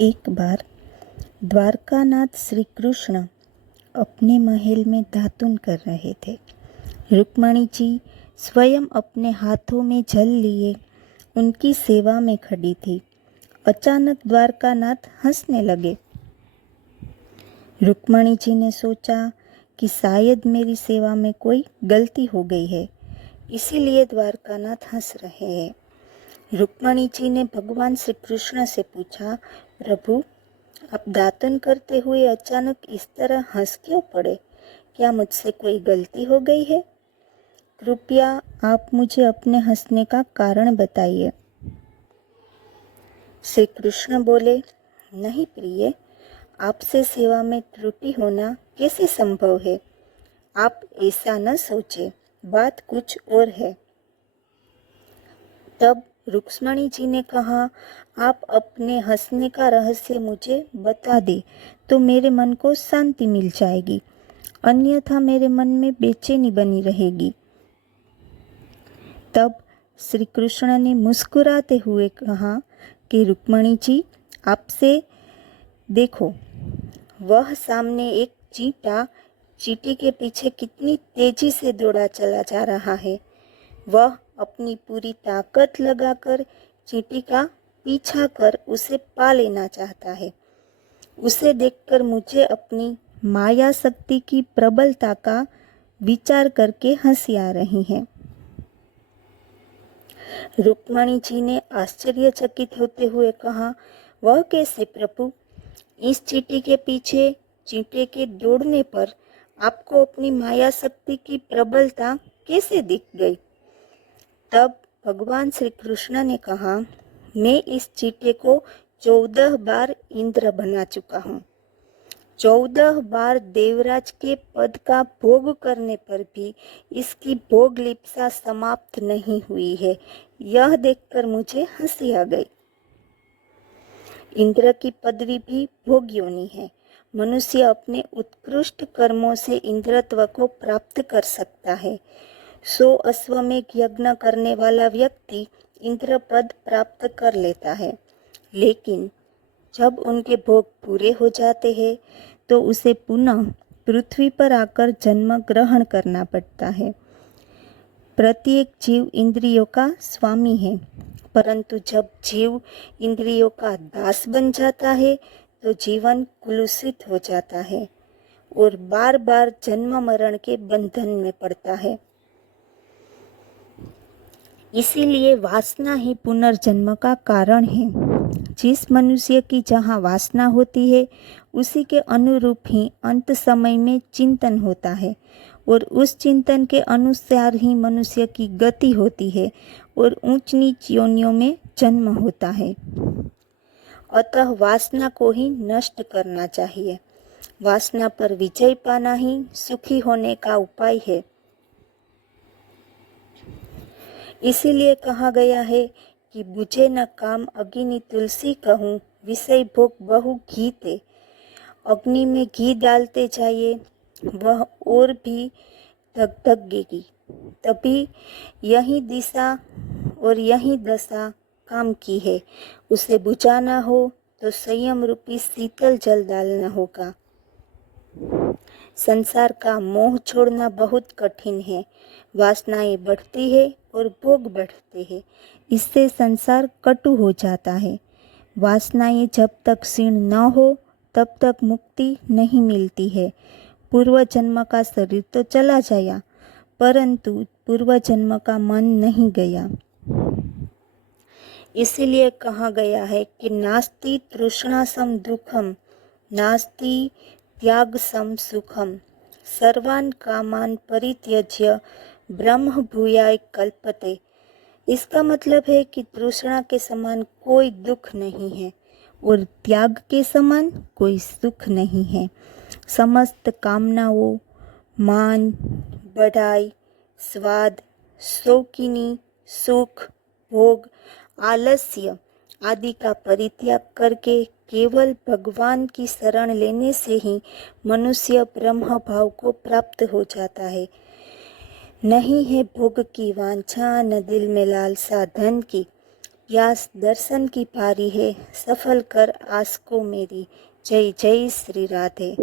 एक बार द्वारकानाथ श्री कृष्ण अपने महल में दातुन कर रहे थे। रुक्मणी जी स्वयं अपने हाथों में जल लिए उनकी सेवा में खड़ी थी। अचानक द्वारकानाथ हंसने लगे। रुक्मणी जी ने सोचा कि शायद मेरी सेवा में कोई गलती हो गई है, इसीलिए द्वारकानाथ हंस रहे हैं। रुक्मणी जी ने भगवान श्री कृष्ण से पूछा, प्रभु, आप दातुन करते हुए अचानक इस तरह हंस क्यों पड़े? क्या मुझसे कोई गलती हो गई है? कृपया आप मुझे अपने हंसने का कारण बताइए। श्री कृष्ण बोले, नहीं प्रिय, आपसे सेवा में त्रुटि होना कैसे संभव है? आप ऐसा न सोचे, बात कुछ और है। तब रुक्मणी जी ने कहा, आप अपने हंसने का रहस्य मुझे बता दे तो मेरे मन को शांति मिल जाएगी, अन्यथा मेरे मन में बेचैनी बनी रहेगी। तब श्री कृष्ण ने मुस्कुराते हुए कहा कि रुक्मणी जी, आपसे देखो, वह सामने एक चींटा चींटी के पीछे कितनी तेजी से दौड़ा चला जा रहा है। वह अपनी पूरी ताकत लगाकर चींटी का पीछा कर उसे पा लेना चाहता है। उसे देखकर मुझे अपनी माया शक्ति की प्रबलता का विचार करके हंसी आ रही है। रुक्मणी जी ने आश्चर्यचकित होते हुए कहा, वह कैसे प्रभु? इस चींटी के पीछे चींटे के दौड़ने पर आपको अपनी माया शक्ति की प्रबलता कैसे दिख गई? तब भगवान श्री कृष्ण ने कहा, मैं इस चींटे को 14 बार इंद्र बना चुका हूँ। 14 बार देवराज के पद का भोग करने पर भी इसकी भोग लिप्सा समाप्त नहीं हुई है। यह देखकर मुझे हंसी आ गई। इंद्र की पदवी भी भोग योनि है। मनुष्य अपने उत्कृष्ट कर्मों से इंद्रत्व को प्राप्त कर सकता है। 100 अश्वमेघ यज्ञ करने वाला व्यक्ति इंद्र पद प्राप्त कर लेता है, लेकिन जब उनके भोग पूरे हो जाते हैं तो उसे पुनः पृथ्वी पर आकर जन्म ग्रहण करना पड़ता है। प्रत्येक जीव इंद्रियों का स्वामी है, परंतु जब जीव इंद्रियों का दास बन जाता है तो जीवन कुलुषित हो जाता है और बार बार जन्म मरण के बंधन में पड़ता है। इसीलिए वासना ही पुनर्जन्म का कारण है। जिस मनुष्य की जहाँ वासना होती है उसी के अनुरूप ही अंत समय में चिंतन होता है और उस चिंतन के अनुसार ही मनुष्य की गति होती है और ऊंच नीच योनियों में जन्म होता है। अतः वासना को ही नष्ट करना चाहिए। वासना पर विजय पाना ही सुखी होने का उपाय है। इसीलिए कहा गया है कि बुझे न काम अग्नि तुलसी कहूँ, विषय भोग बहु घी ते। अग्नि में घी डालते जाइए, वह और भी धगधगेगी। तभी यही दिशा और यही दशा काम की है। उसे बुझाना हो तो संयम रूपी शीतल जल डालना होगा। संसार का मोह छोड़ना बहुत कठिन है। वासनाएं बढ़ती है और भोग बढ़ते हैं। इससे संसार कटु हो जाता है। वासनाएं जब तक क्षीण न हो तब तक मुक्ति नहीं मिलती है। पूर्व जन्म का शरीर तो चला जाया, परंतु पूर्व जन्म का मन नहीं गया। इसीलिए कहा गया है कि नास्ति तृष्णा सम दुखम, नास्ति त्याग सम सुखम, सर्वान कामान परित्यज्य ब्रह्म भूयाय कल्पते। इसका मतलब है कि तृष्णा के समान कोई दुख नहीं है और त्याग के समान कोई सुख नहीं है। समस्त कामनाओं, मान, बढ़ाई, स्वाद, शौकीनी, सुख, भोग, आलस्य आदि का परित्याग करके केवल भगवान की शरण लेने से ही मनुष्य ब्रह्म भाव को प्राप्त हो जाता है। नहीं है भोग की वांछा, न दिल में लालसा धन की, प्यास दर्शन की भारी है, सफल कर आस को मेरी। जय जय श्री राधे।